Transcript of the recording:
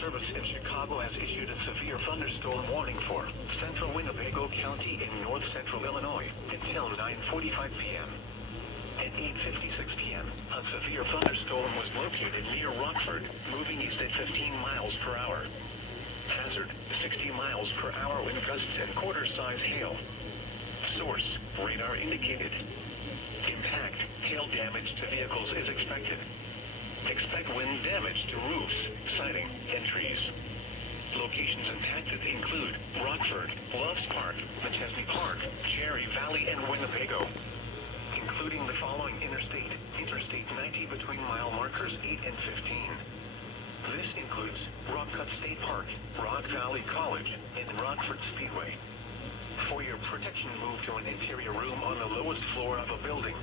Service in Chicago has issued a severe thunderstorm warning for central Winnebago County in north central Illinois until 9:45 p.m. At 8:56 p.m., a severe thunderstorm was located near Rockford, moving east at 15 miles per hour. Hazard, 60 miles per hour wind gusts and quarter-size hail. Source, radar indicated. Impact, hail damage to vehicles is expected. Expect wind damage to roofs, siding, and trees. Locations impacted include Rockford, Loves Park, McChesney Park, Cherry Valley, and Winnebago, including the following Interstate 90 between mile markers 8 and 15. This includes Rock Cut State Park, Rock Valley College, and Rockford Speedway. For your protection, move to an interior room on the lowest floor of a building.